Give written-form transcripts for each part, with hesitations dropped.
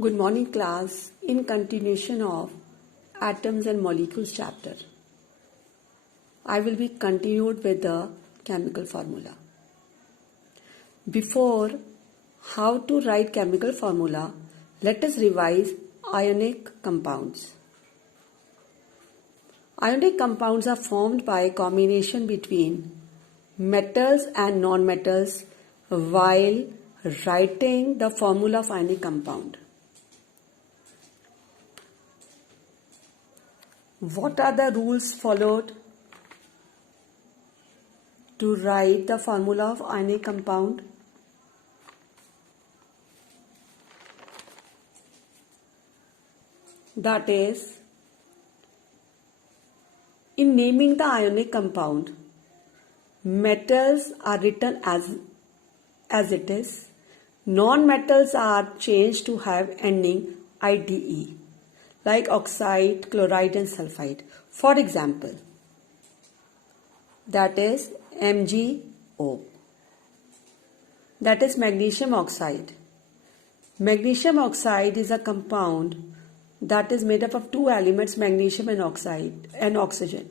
Good morning class. In continuation of atoms and molecules chapter, I will be continued with the chemical formula. Before how to write chemical formula, let us revise ionic compounds. Ionic compounds are formed by a combination between metals and non-metals while writing the formula of ionic compound. What are the rules followed to write the formula of ionic compound? That is, in naming the ionic compound, metals are written as it is. Non-metals are changed to have ending IDE, like oxide, chloride and sulfide. For example, that is MgO. That is magnesium oxide. Magnesium oxide is a compound that is made up of two elements, magnesium and oxide and oxygen.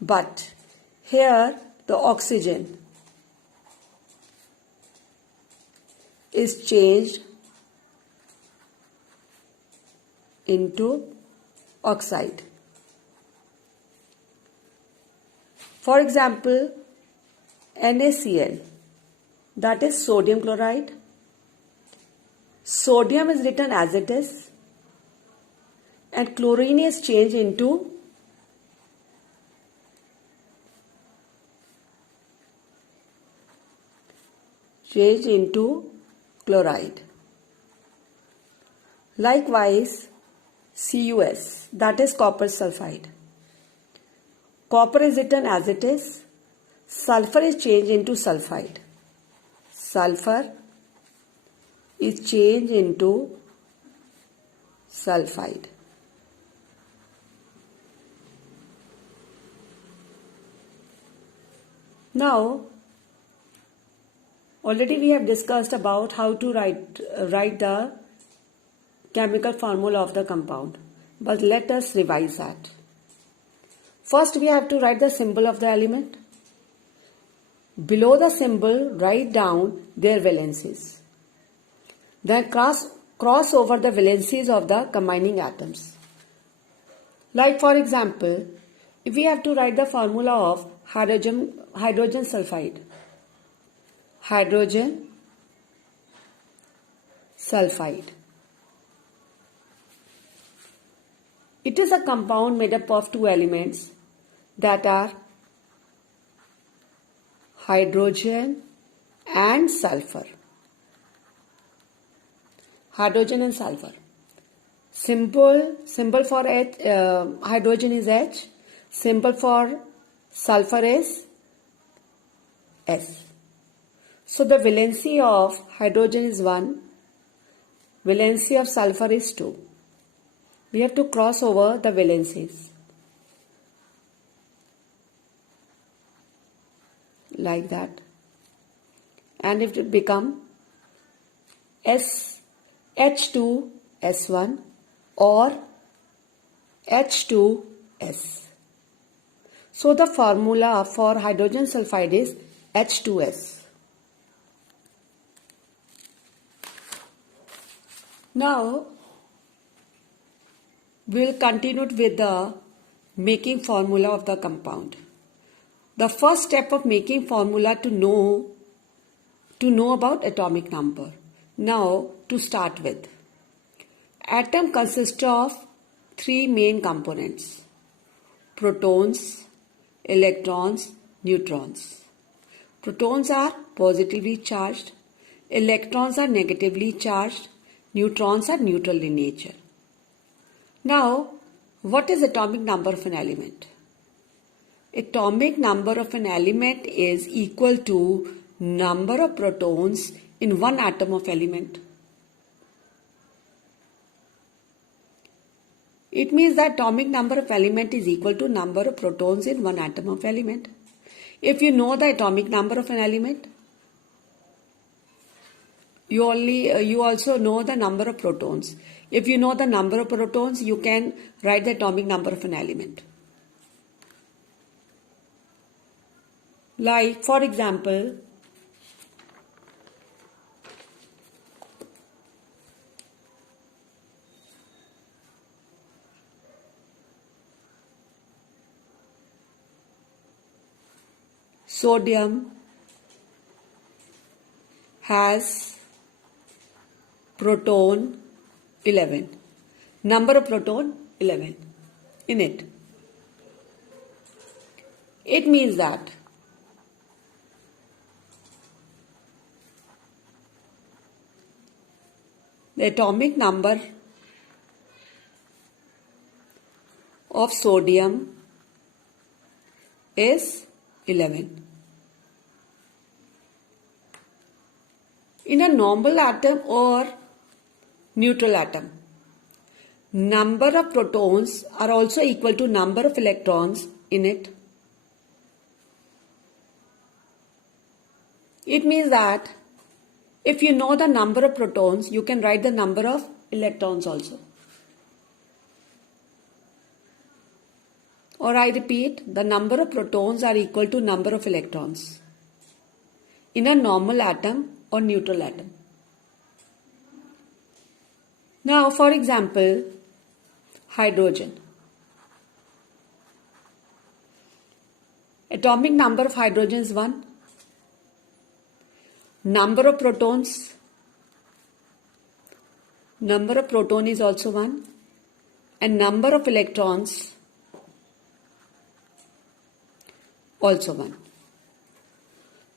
But here the oxygen is changed into oxide. For example, NaCl, that is sodium chloride. Sodium is written as it is and chlorine is changed into chloride. Likewise, CuS, that is copper sulfide. Copper is written as it is. Sulfur is changed into sulfide. Sulfur is changed into sulfide. Now, already we have discussed about how to write the chemical formula of the compound. But let us revise that. First, we have to write the symbol of the element. Below the symbol, write down their valencies. Then cross over the valencies of the combining atoms. Like for example, if we have to write the formula of hydrogen sulfide. Hydrogen sulfide. It is a compound made up of two elements that are hydrogen and sulfur. Hydrogen and sulfur. Symbol for hydrogen is H. Symbol for sulfur is S. So the valency of hydrogen is 1. Valency of sulfur is 2. We have to cross over the valencies. Like that. And it will become H2S1 or H2S. So the formula for hydrogen sulfide is H2S. Now, we will continue with the making formula of the compound. The first step of making formula to know about atomic number. Now, to start with, atom consists of three main components: protons, electrons, neutrons. Protons are positively charged, electrons are negatively charged, neutrons are neutral in nature. Now, what is atomic number of an element? Atomic number of an element is equal to number of protons in one atom of element. It means that atomic number of element is equal to number of protons in one atom of element. If you know the atomic number of an element, you also know the number of protons. If you know the number of protons, you can write the atomic number of an element. Like, for example, sodium has proton 11. Number of proton 11 in it. It means that the atomic number of sodium is 11. In a normal atom or neutral atom, number of protons are also equal to number of electrons in it. It means that if you know the number of protons, you can write the number of electrons also. Or I repeat, the number of protons are equal to number of electrons in a normal atom or neutral atom. Now, for example, hydrogen. Atomic number of hydrogen is 1. Number of protons is also 1. And number of electrons also 1.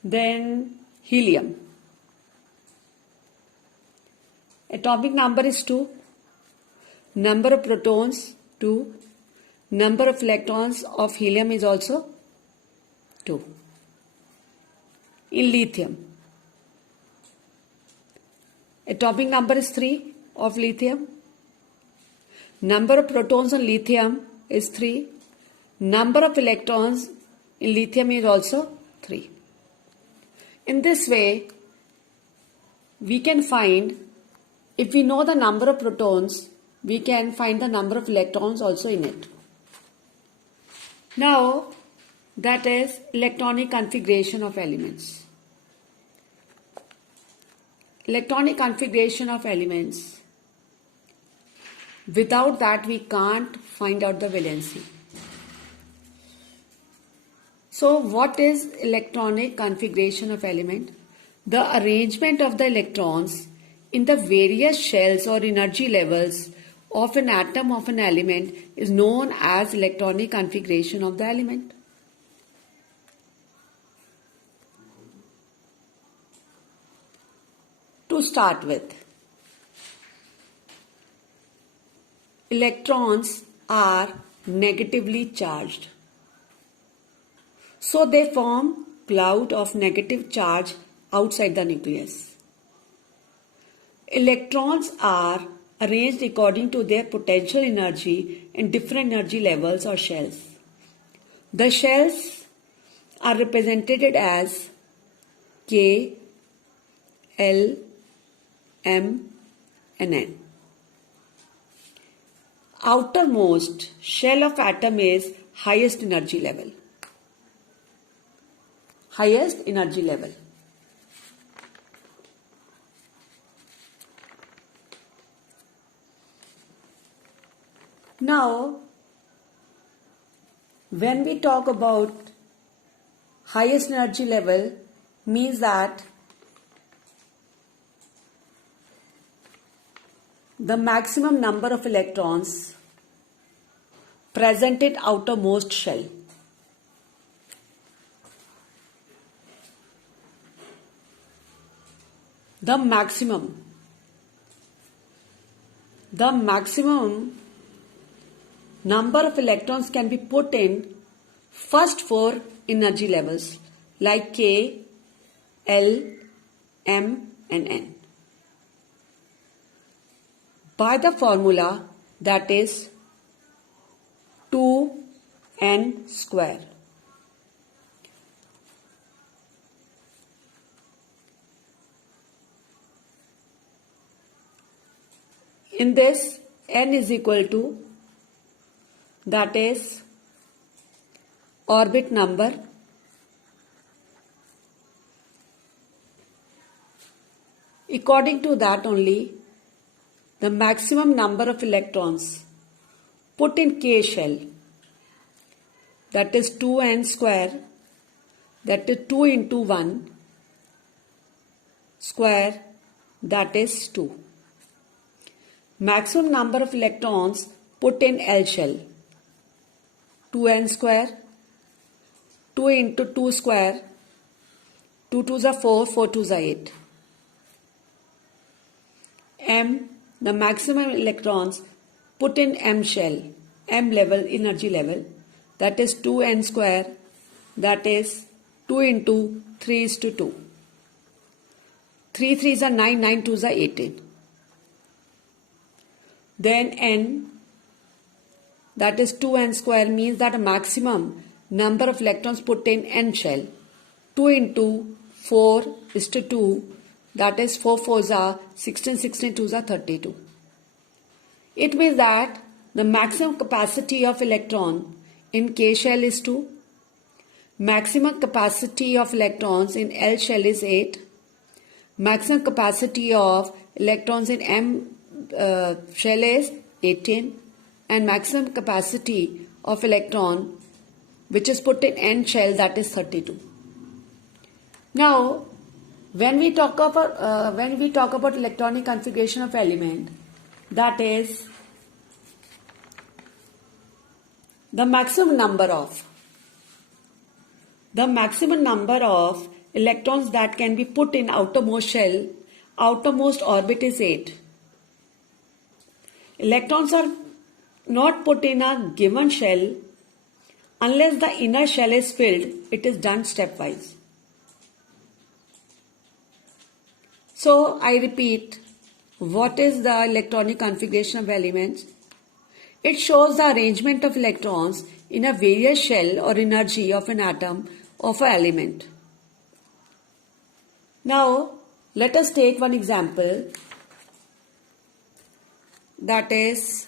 Then helium. Atomic number is 2. Number of protons 2. Number of electrons of helium is also 2. In lithium, atomic number is 3 of lithium. Number of protons on lithium is 3. Number of electrons in lithium is also 3. In this way, we can find, if we know the number of protons, we can find the number of electrons also in it. Now, that is electronic configuration of elements. Electronic configuration of elements. Without that, we can't find out the valency. So, what is electronic configuration of element? The arrangement of the electrons in the various shells or energy levels of an atom of an element is known as electronic configuration of the element. To start with, electrons are negatively charged. So they form cloud of negative charge outside the nucleus. Electrons are arranged according to their potential energy in different energy levels or shells. The shells are represented as K, L, M and N. Outermost shell of atom is highest energy level. Highest energy level. Now, when we talk about highest energy level, means that the maximum number of electrons present in outermost shell. The maximum number of electrons can be put in first 4 energy levels like K, L, M and N by the formula that is 2n square. In this, n is equal to, that is orbit number according to that only the maximum number of electrons put in K shell, that is 2n square, that is 2 into 1 square, that is 2. Maximum number of electrons put in L shell, 2n square, 2 into 2 square, 2 2s are 4, 4 2s are 8. M, the maximum electrons put in M shell, M level, energy level, that is 2n square, that is 2 into 3 is to 2. 3 3s are 9, 9 2s are 18. Then N, that is 2n square, means that a maximum number of electrons put in N shell, 2 into 4 is to 2, that is 4 4s are 16, 16 2s are 32. It means that the maximum capacity of electron in K shell is 2, maximum capacity of electrons in L shell is 8, maximum capacity of electrons in M shell is 18, and maximum capacity of electron which is put in N shell, that is 32. Now, when we talk about electronic configuration of element, that is the maximum number of electrons that can be put in outermost shell, outermost orbit is 8. Electrons are not put in a given shell unless the inner shell is filled. It is done stepwise. So I repeat, what is the electronic configuration of elements? It shows the arrangement of electrons in a various shell or energy of an atom of an element. Now, let us take one example, that is,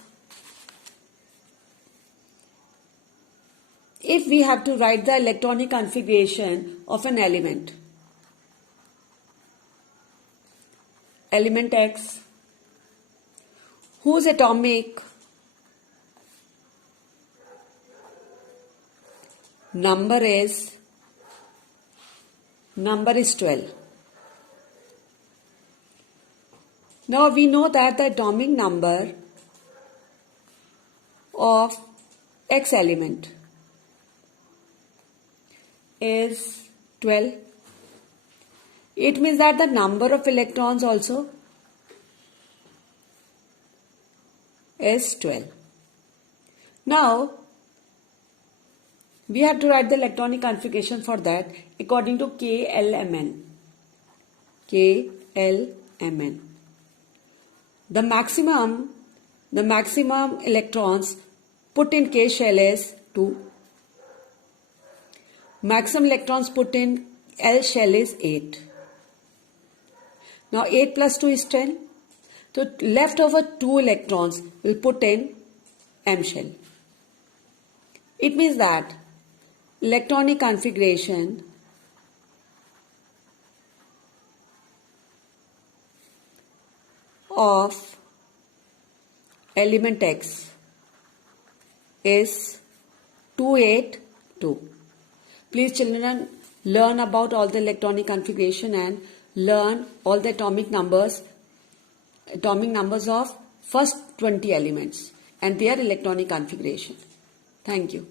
if we have to write the electronic configuration of an element, element X, whose atomic number is 12. Now we know that the atomic number of X element is 12. It means that the number of electrons also is 12. Now, we have to write the electronic configuration for that according to KLMN. KLMN. The maximum electrons put in K shell is 2. Maximum electrons put in L shell is 8. Now 8 plus 2 is 10. So left over 2 electrons will put in M shell. It means that electronic configuration of element X is 282. Please children, learn about all the electronic configuration and learn all the atomic numbers of first 20 elements and their electronic configuration. Thank you.